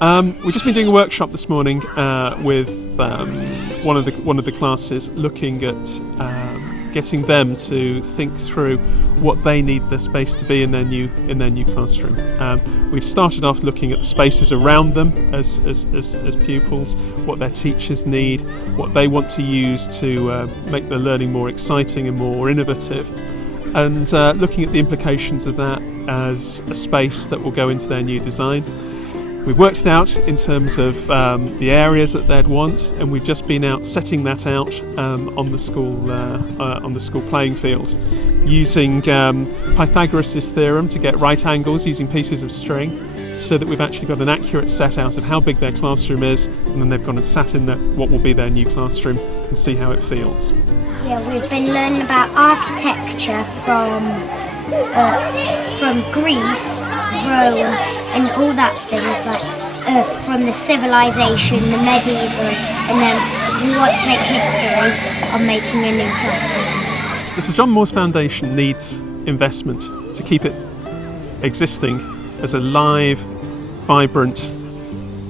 We've just been doing a workshop this morning with one of the classes, looking at getting them to think through what they need their space to be in their new classroom. We've started off looking at the spaces around them as pupils, what their teachers need, what they want to use to make their learning more exciting and more innovative, and looking at the implications of that as a space that will go into their new design. We've worked it out in terms of the areas that they'd want, and we've just been out setting that out on the school playing field, using Pythagoras' theorem to get right angles using pieces of string, so that we've actually got an accurate set out of how big their classroom is, and then they've gone and sat in what will be their new classroom and see how it feels. Yeah, we've been learning about architecture from Greece, Rome, and all that things, like from the civilization, the medieval, and then we want to make history of making a new classroom. The Sir John Moores Foundation needs investment to keep it existing as a live, vibrant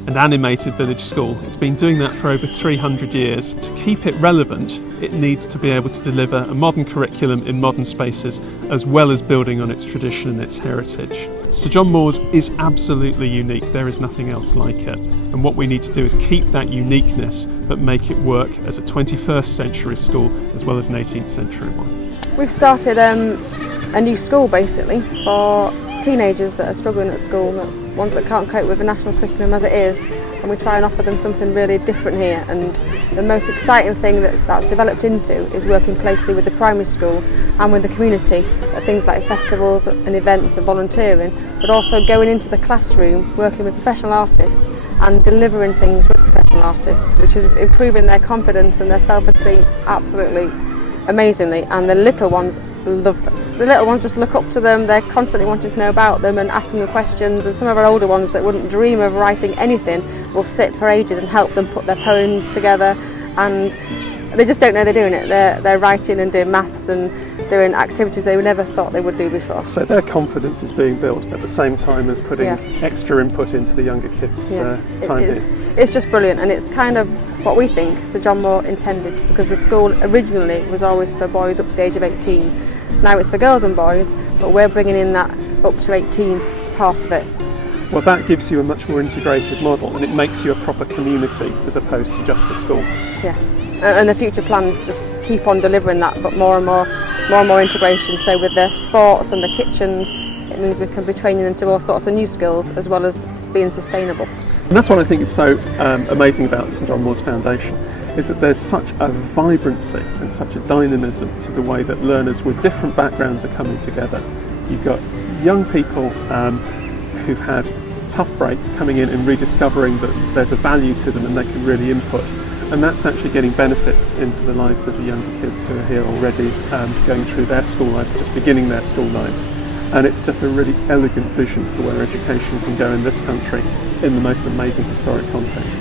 and animated village school. It's been doing that for over 300 years. To keep it relevant, it needs to be able to deliver a modern curriculum in modern spaces, as well as building on its tradition and its heritage. Sir John Moores is absolutely unique. There is nothing else like it. And what we need to do is keep that uniqueness, but make it work as a 21st century school as well as an 18th century one. We've started a new school basically for teenagers that are struggling at school, ones that can't cope with the national curriculum as it is, and we try and offer them something really different here. And the most exciting thing that's developed into is working closely with the primary school and with the community at things like festivals and events and volunteering, but also going into the classroom, working with professional artists and delivering things with professional artists, which is improving their confidence and their self-esteem absolutely amazingly. And the little ones love them. The little ones just look up to them, they're constantly wanting to know about them and asking them questions, and some of our older ones that wouldn't dream of writing anything will sit for ages and help them put their poems together, and they just don't know they're doing it. They're writing and doing maths and doing activities they never thought they would do before. So their confidence is being built at the same time as putting extra input into the younger kids' time here. It's just brilliant, and it's kind of what we think Sir John Moore intended, because the school originally was always for boys up to the age of 18. Now it's for girls and boys, but we're bringing in that up to 18 part of it. Well, that gives you a much more integrated model, and it makes you a proper community as opposed to just a school. Yeah, and the future plans just keep on delivering that, but more and more integration. So with the sports and the kitchens, it means we can be training them to all sorts of new skills as well as being sustainable. And that's what I think is so amazing about the St John Moores Foundation, is that there's such a vibrancy and such a dynamism to the way that learners with different backgrounds are coming together. You've got young people who've had tough breaks coming in and rediscovering that there's a value to them and they can really input. And that's actually getting benefits into the lives of the younger kids who are here already, going through their school lives, just beginning their school lives. And it's just a really elegant vision for where education can go in this country in the most amazing historic context.